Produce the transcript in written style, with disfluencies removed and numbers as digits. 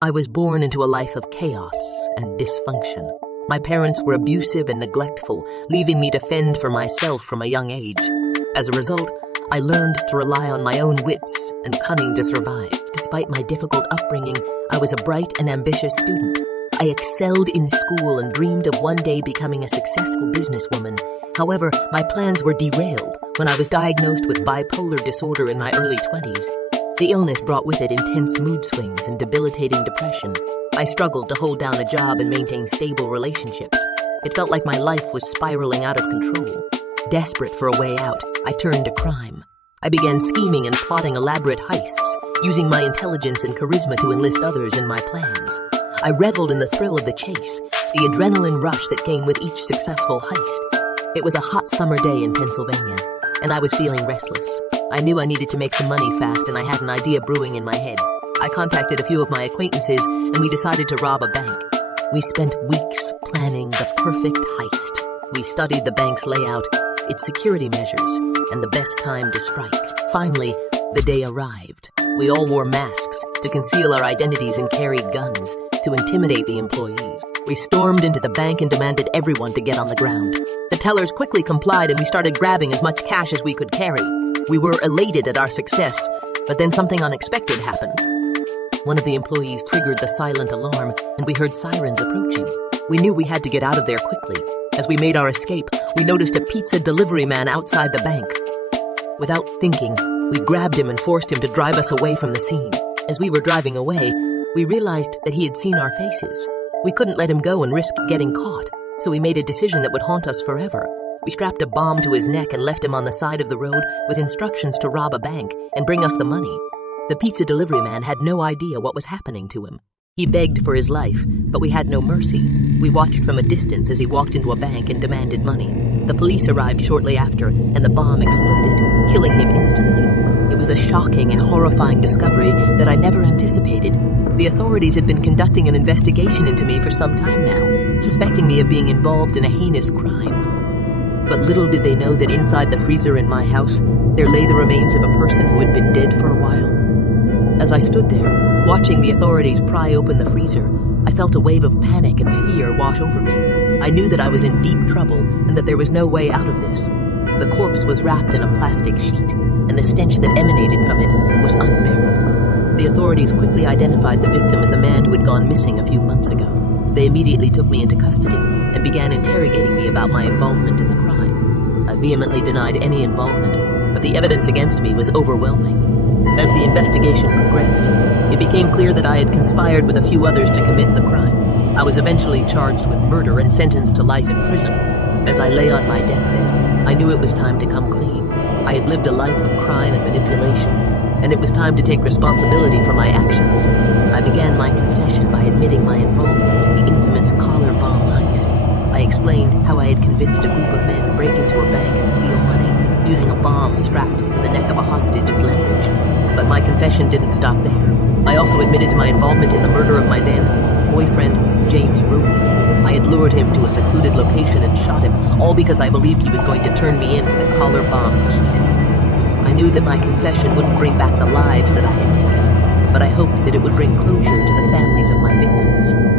I was born into a life of chaos and dysfunction. My parents were abusive and neglectful, leaving me to fend for myself from a young age. As a result, I learned to rely on my own wits and cunning to survive. Despite my difficult upbringing, I was a bright and ambitious student. I excelled in school and dreamed of one day becoming a successful businesswoman. However, my plans were derailed when I was diagnosed with bipolar disorder in my early 20s. The illness brought with it intense mood swings and debilitating depression. I struggled to hold down a job and maintain stable relationships. It felt like my life was spiraling out of control. Desperate for a way out, I turned to crime. I began scheming and plotting elaborate heists, using my intelligence and charisma to enlist others in my plans. I reveled in the thrill of the chase, the adrenaline rush that came with each successful heist. It was a hot summer day in Pennsylvania, and I was feeling restless. I knew I needed to make some money fast, and I had an idea brewing in my head. I contacted a few of my acquaintances, and we decided to rob a bank. We spent weeks planning the perfect heist. We studied the bank's layout, its security measures, and the best time to strike. Finally, the day arrived. We all wore masks to conceal our identities and carried guns to intimidate the employees. We stormed into the bank and demanded everyone to get on the ground. The tellers quickly complied, and we started grabbing as much cash as we could carry. We were elated at our success, but then something unexpected happened. One of the employees triggered the silent alarm, and we heard sirens approaching. We knew we had to get out of there quickly. As we made our escape, we noticed a pizza delivery man outside the bank. Without thinking, we grabbed him and forced him to drive us away from the scene. As we were driving away, we realized that he had seen our faces. We couldn't let him go and risk getting caught, so we made a decision that would haunt us forever. We strapped a bomb to his neck and left him on the side of the road with instructions to rob a bank and bring us the money. The pizza delivery man had no idea what was happening to him. He begged for his life, but we had no mercy. We watched from a distance as he walked into a bank and demanded money. The police arrived shortly after, and the bomb exploded, killing him instantly. It was a shocking and horrifying discovery that I never anticipated. The authorities had been conducting an investigation into me for some time now, suspecting me of being involved in a heinous crime. But little did they know that inside the freezer in my house, there lay the remains of a person who had been dead for a while. As I stood there, watching the authorities pry open the freezer, I felt a wave of panic and fear wash over me. I knew that I was in deep trouble and that there was no way out of this. The corpse was wrapped in a plastic sheet, and the stench that emanated from it was unbearable. The authorities quickly identified the victim as a man who had gone missing a few months ago. They immediately took me into custody and began interrogating me about my involvement in the crime. I vehemently denied any involvement, but the evidence against me was overwhelming. As the investigation progressed, it became clear that I had conspired with a few others to commit the crime. I was eventually charged with murder and sentenced to life in prison. As I lay on my deathbed, I knew it was time to come clean. I had lived a life of crime and manipulation, and it was time to take responsibility for my actions. I began my confession by admitting my involvement in the infamous collar bomb heist. I explained how I had convinced a group of men to break into a bank and steal money, using a bomb strapped to the neck of a hostage as leverage. But my confession didn't stop there. I also admitted to my involvement in the murder of my then-boyfriend, James Rowe. I had lured him to a secluded location and shot him, all because I believed he was going to turn me in for the collar bomb heist. I knew that my confession wouldn't bring back the lives that I had taken, but I hoped that it would bring closure to the families of my victims.